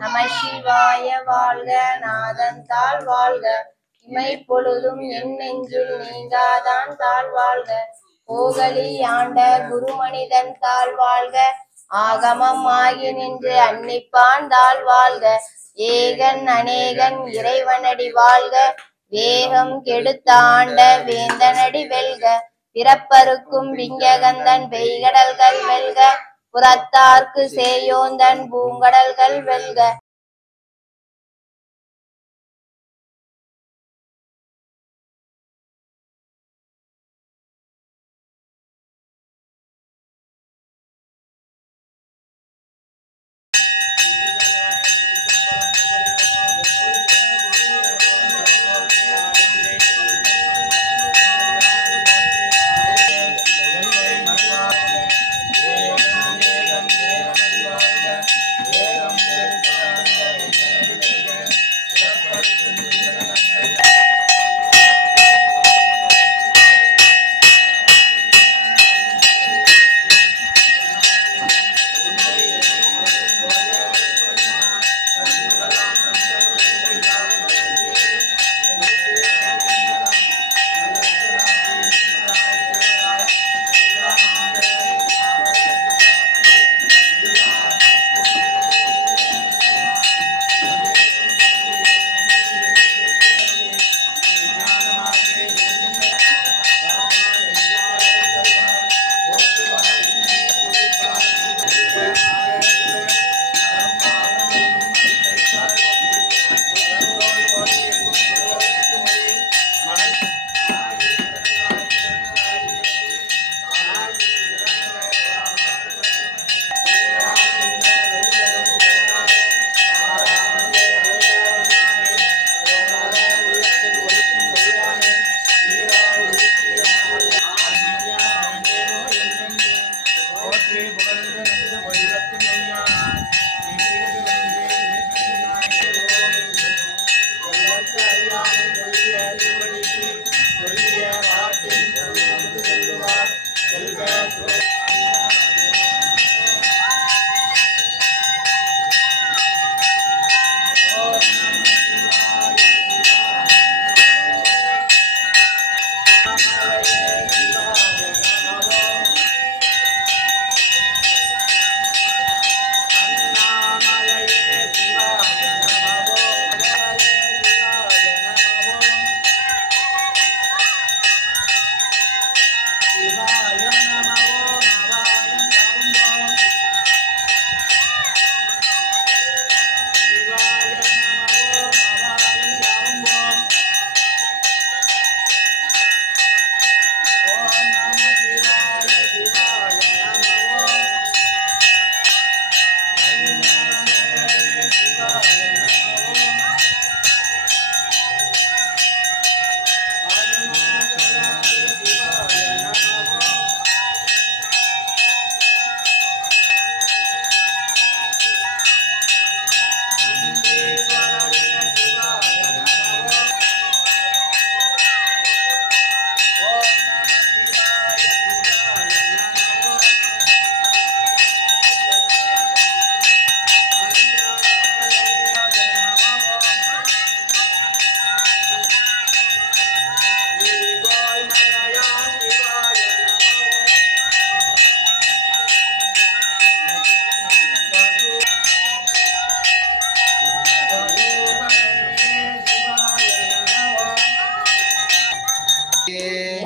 நமசிவாய வாழ்க, நாதன் தாழ் வாழ்க, இமை பொழுதும் என் நெஞ்சுள் நீங்காதான் தாழ் வாழ்க, கோகலி ஆண்ட குருமனிதன் தாழ் வாழ்க, ஆகமம் ஆகி நின்று அன்னிப்பான் தாழ் வாழ்க, ஏகன் அநேகன் இறைவனடி வாழ்க, வேகம் கெடுத்த ஆண்ட வேந்தனடி வெல்க, பிறப்பருக்கும் விஞ்சகந்தன் பெய்கடல்கள் வெல்க, புறத்தார்க்கு சேயோந்தன் பூங்கடல்கள் வெல்க.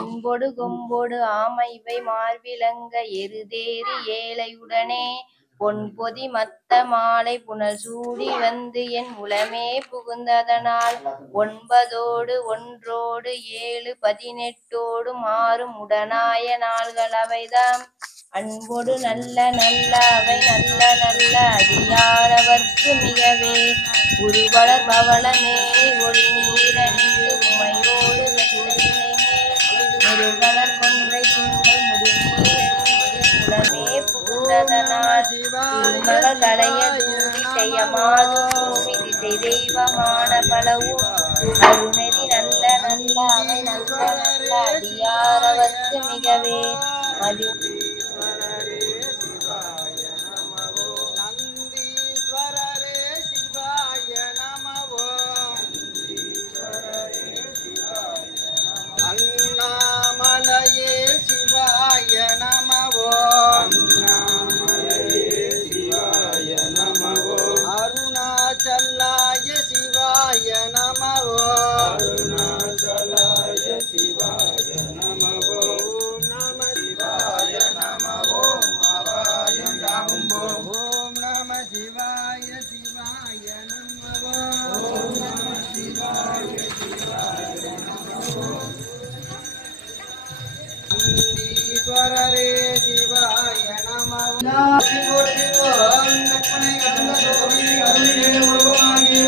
என்பொடு கொம்பொடு ஆமை இவை மார்பிலங்க எருதேறி ஏழையுடனே பொன்பொதி மத்த மாலை புனல் சூடி வந்து என் உளமே புகுந்ததனால் 9 ஒன்றோடு 7 18 மாறும் உடனாய நாள்கள் அவைதாம் அன்பொடு நல்ல நல்ல அவை நல்ல நல்ல அடியாரவர்க்கு மிகவே உருவளர் பவளமேனி ஒளி நீரணிந்து உமையோடு வெள்ளையினை முருகலர் கொன்றை திங்கள் முடிநீரணிந்து உளமே புகுந்ததனால் திருமகள் அலைய தூவி செய்யமாது பூமி திசை தெய்வமான பலவும் அருமெறி நல்ல நல்ல அவை நல்ல நல்ல அடியாரவர்க்கு மிகவே மதி அண்ணாமலையே சிவாய நமவோ அருணாச்சலாய சிவாய நமவோ ஓம் நம சிவாய நமவோ ஓம் நம சிவாய சிவாய நமவோ ஓம் நம சிவாய சிவாய நமவோ ஈஸ்வரரே சிவாய நமவோ கற்பனை கடந்த சோதி அருளிலே உருவமாகிய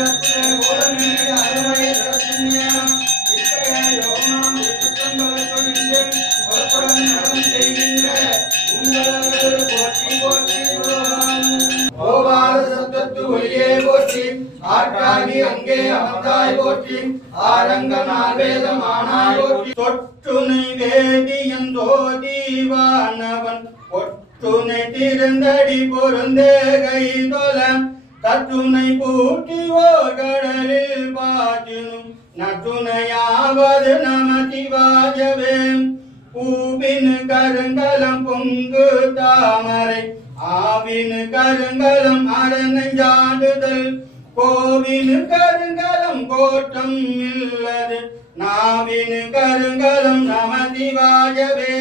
கோலமே அருமை சரண்யம் இத்தகைய யோகம் விட்டுத்தங்களுக்கு ஒருபுறம் நடம் செய்கின்ற உங்களர்கள் போற்றி போற்றி ஓவாத சப்தத்து ஒளியே போற்றி ஆற்றாகி அங்கே அமர்ந்தாய் போற்றி ஆரங்கனால் வேதமானாய் போற்றி தொற்றுனை வேதியன் தோதிவானவன் ஒற்றுனை திருந்தடி பொருந்தே கைதொல தற்றுனை பூட்டி ஓர் கடலில் பாற்றினும் நற்றுணையாவது நம சிவாயவே பூவின் கருங்கலம் பொங்கு தாமரை ஆவின் கருங்கலம் அரணஞ்சாடுதல் கோவின் கருங்கலம் கோட்டம் இல்லது நாவின் கருங்கலம் நம சிவாயவே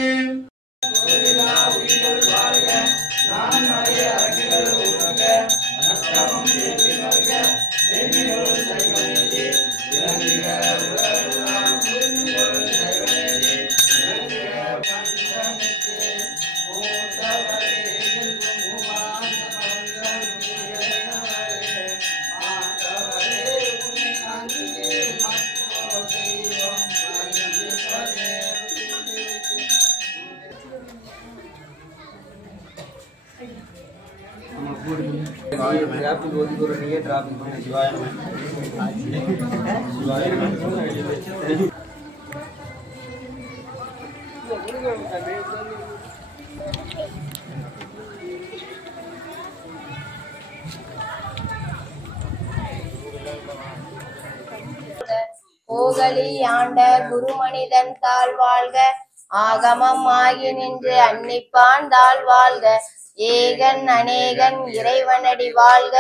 ट्रैफिक होती तो रही है ट्रैफिक में शिवाय கோகலி ஆண்ட குருமனிதன் தாழ் வாழ்க ஆகமம் ஆகி நின்று அன்னிப்பான் தாழ் வாழ்க ஏகன் அநேகன் இறைவனடி வாழ்க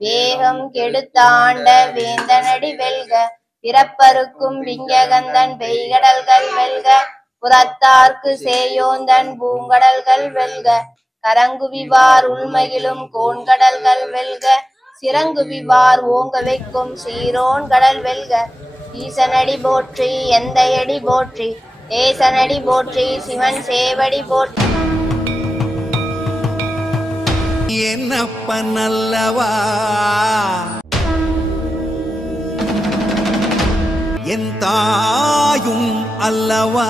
வேகம் கெடுத்தாண்ட வேந்தனடி வெல்க பிறப்பருக்கும் விஞ்சகந்தன் பெய்கடல்கள் வெல்க புறத்தார்க்கு சேயோந்தன் பூங்கடல்கள் வெல்க கரங்குவிவார் உள்மகிழும் கோண்கடல்கள் வெல்க சிறங்குவிவார் ஓங்க வைக்கும் சீரோன் கடல் வெல்க ஈசனடி போற்றி எந்தையடி போற்றி தேசனடி போற்றி சிவன் சேவடி போற்றி என்னப்பன் அல்லவா என் தாயும் அல்லவா